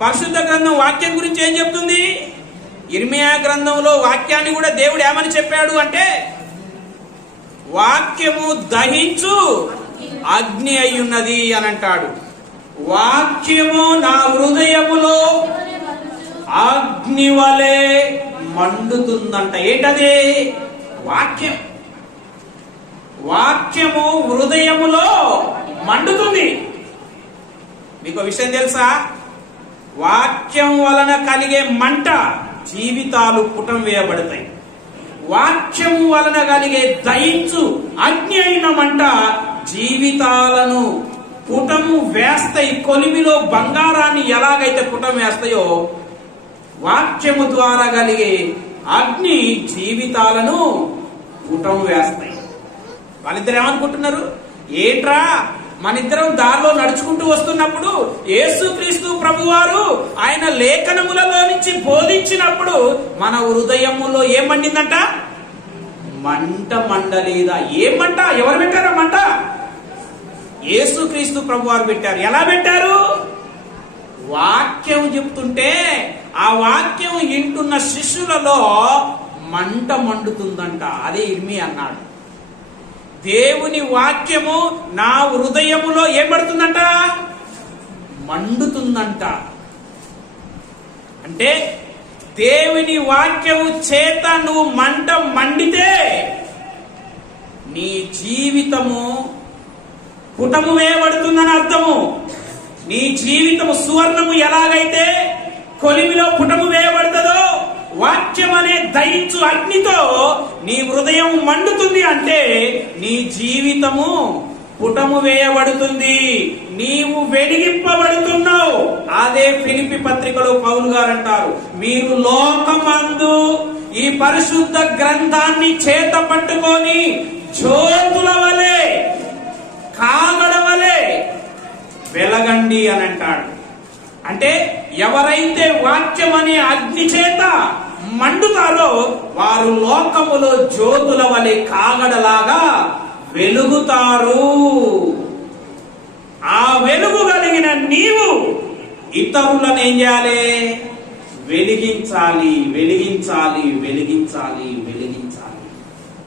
పరిశుద్ధ గ్రంథం వాక్యం గురించి ఏం చెప్తుంది? ఇర్మియా గ్రంథంలో వాక్యాన్ని కూడా దేవుడు ఏమని చెప్పాడు అంటే, వాక్యము దహించు అగ్ని అయ్యున్నది అని అంటాడు. వాక్యము నా హృదయములో అగ్ని వలె మండుతుందంట. ఏంటది? వాక్యం. వాక్యము హృదయములో మండుతుంది. మీకు విషయం తెలుసా? వాక్యం వలన కలిగే మంట జీవితాలు పుటం వేయబడతాయి. వాక్యం వలన కలిగే దహించు అగ్ని అయిన మంట జీవితాలను పుటము వేస్తాయి. కొలిమిలో బంగారాన్ని ఎలాగైతే పుటం వేస్తాయో, వాక్యము ద్వారా కలిగే అగ్ని జీవితాలను పుటం వేస్తాయి. వాళ్ళిద్దరు ఏమనుకుంటున్నారు? ఏంట్రా, మనిద్దరం దారిలో నడుచుకుంటూ వస్తున్నప్పుడు యేసుక్రీస్తు ప్రభువారు ఆయన లేఖనములలో నుంచి బోధించినప్పుడు మన హృదయములో ఏం మండిందంట? మంట మండలేదా? ఏం మంట? ఎవరు పెట్టారు మంట? యేసుక్రీస్తు ప్రభువారు పెట్టారు. ఎలా పెట్టారు? వాక్యం చెప్తుంటే ఆ వాక్యం వింటున్న శిష్యులలో మంట మండుతుందంట. అదే ఇర్మియా అన్నాడు. దేవుని వాక్యము నా హృదయములో ఏం పడుతుందంట? మండుతుందంట. అంటే దేవుని వాక్యము చేత నువ్వు మంట మండితే నీ జీవితము పుటము వేయబడుతుందని అర్థము. నీ జీవితము సువర్ణము ఎలాగైతే కొలిమిలో పుటము వేయబడుతుందో, వాక్యం అనే దహించు అగ్నితో నీ హృదయం మండుతుంది. అంటే నీ జీవితము పుటము వేయబడుతుంది, నీవు వెలిగింపబడుతున్నావు. అదే ఫిలిప్పీ పత్రికలో పౌలు గారు అంటారు, మీరు లోకమందు ఈ పరిశుద్ధ గ్రంథాన్ని చేత పట్టుకొని జ్యోతుల వలె, కాగడ వలె వెలగండి అని అంటాడు. అంటే ఎవరైతే వాక్యం అనే అగ్ని చేత మండుతారో వారు లోకములో జ్యోతుల వలె కాగడలాగా వెలుగుతారు. ఆ వెలుగు కలిగిన నీవు ఇతరులను ఏం చేయాలి? వెలిగించాలి, వెలిగించాలి, వెలిగించాలి.